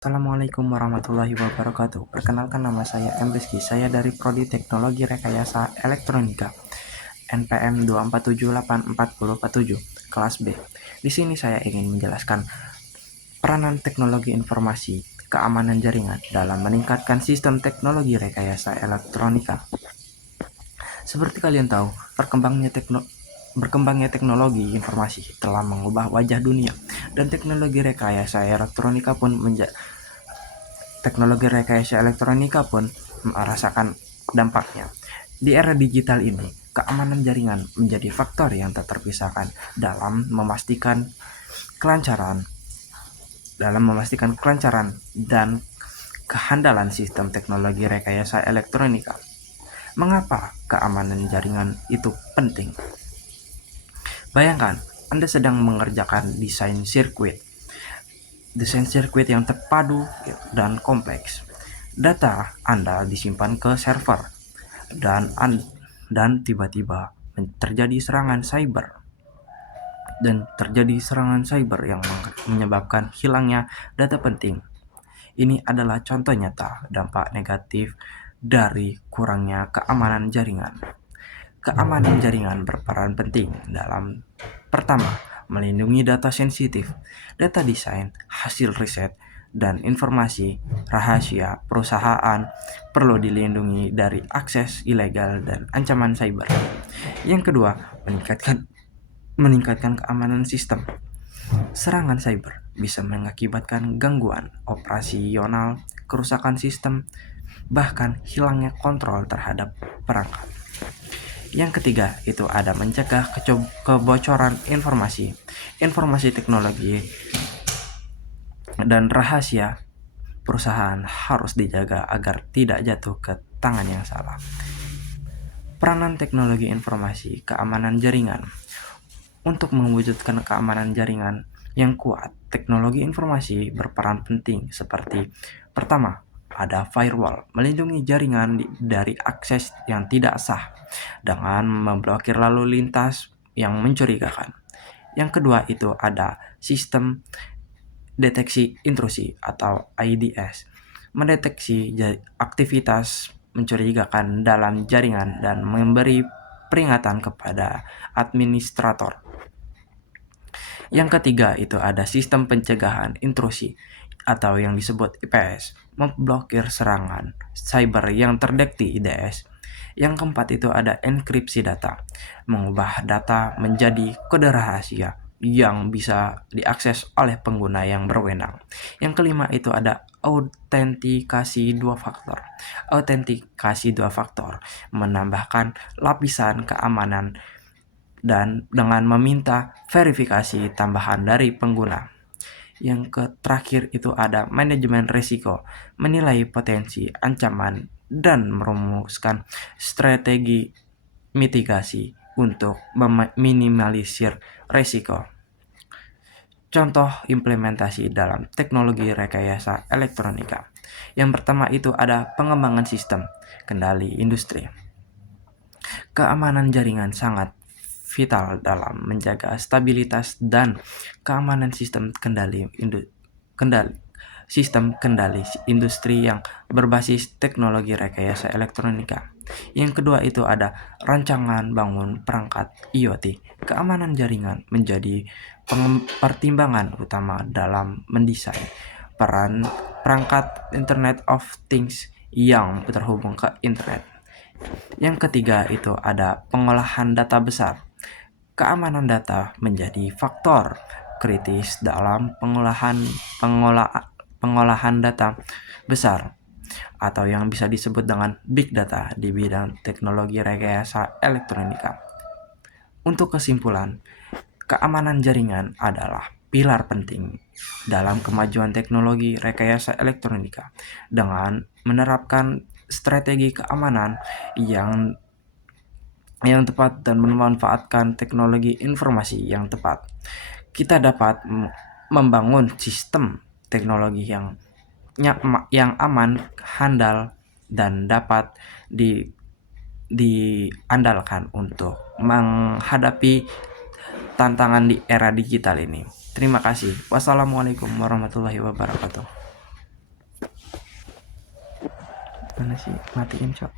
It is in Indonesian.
Assalamualaikum warahmatullahi wabarakatuh. Perkenalkan, nama saya M. Rizky. Saya dari Prodi Teknologi Rekayasa Elektronika NPM 2478447 kelas B. Di sini saya ingin menjelaskan peranan teknologi informasi keamanan jaringan dalam meningkatkan sistem teknologi rekayasa elektronika. Seperti kalian tahu, berkembangnya teknologi informasi telah mengubah wajah dunia, dan teknologi rekayasa elektronika pun merasakan dampaknya. Di era digital ini, keamanan jaringan menjadi faktor yang tak terpisahkan dalam memastikan kelancaran dan kehandalan sistem teknologi rekayasa elektronika. Mengapa keamanan jaringan itu penting? Bayangkan, Anda sedang mengerjakan desain sirkuit yang terpadu dan kompleks. Data Anda disimpan ke server dan tiba-tiba terjadi serangan cyber yang menyebabkan hilangnya data penting. Ini adalah contoh nyata dampak negatif dari kurangnya keamanan jaringan. Keamanan jaringan berperan penting dalam: pertama, melindungi data sensitif. Data desain, hasil riset, dan informasi rahasia perusahaan perlu dilindungi dari akses ilegal dan ancaman cyber. Yang kedua, meningkatkan keamanan sistem. Serangan cyber bisa mengakibatkan gangguan operasional, kerusakan sistem, bahkan hilangnya kontrol terhadap perangkat. Yang ketiga, itu ada mencegah kebocoran informasi. Informasi teknologi dan rahasia perusahaan harus dijaga agar tidak jatuh ke tangan yang salah. Peranan teknologi informasi keamanan jaringan. Untuk mewujudkan keamanan jaringan yang kuat, teknologi informasi berperan penting seperti: pertama, ada firewall, melindungi jaringan dari akses yang tidak sah dengan memblokir lalu lintas yang mencurigakan. Yang kedua, itu ada sistem deteksi intrusi atau IDS, mendeteksi aktivitas mencurigakan dalam jaringan dan memberi peringatan kepada administrator. Yang ketiga, itu ada sistem pencegahan intrusi atau yang disebut IPS, memblokir serangan cyber yang terdeteksi IDS. Yang keempat, itu ada enkripsi data, mengubah data menjadi kode rahasia yang bisa diakses oleh pengguna yang berwenang. Yang kelima, itu ada autentikasi dua faktor. Autentikasi dua faktor menambahkan lapisan keamanan dan dengan meminta verifikasi tambahan dari pengguna. Yang terakhir, itu ada manajemen risiko, menilai potensi ancaman dan merumuskan strategi mitigasi untuk meminimalisir risiko. Contoh implementasi dalam teknologi rekayasa elektronika. Yang pertama, itu ada pengembangan sistem kendali industri. Keamanan jaringan sangat vital dalam menjaga stabilitas dan keamanan sistem kendali industri yang berbasis teknologi rekayasa elektronika. Yang kedua, itu ada rancangan bangun perangkat IoT. Keamanan jaringan menjadi pertimbangan utama dalam mendesain perangkat Internet of Things yang terhubung ke internet. Yang ketiga, itu ada pengolahan data besar. Keamanan data menjadi faktor kritis dalam pengolahan data besar atau yang bisa disebut dengan big data di bidang teknologi rekayasa elektronika. Untuk kesimpulan, keamanan jaringan adalah pilar penting dalam kemajuan teknologi rekayasa elektronika. Dengan menerapkan strategi keamanan yang tepat dan memanfaatkan teknologi informasi yang tepat, kita dapat membangun sistem teknologi yang aman, handal, dan dapat diandalkan untuk menghadapi tantangan di era digital ini. Terima kasih. Wassalamualaikum warahmatullahi wabarakatuh. Mana sih? Matiin, Cok.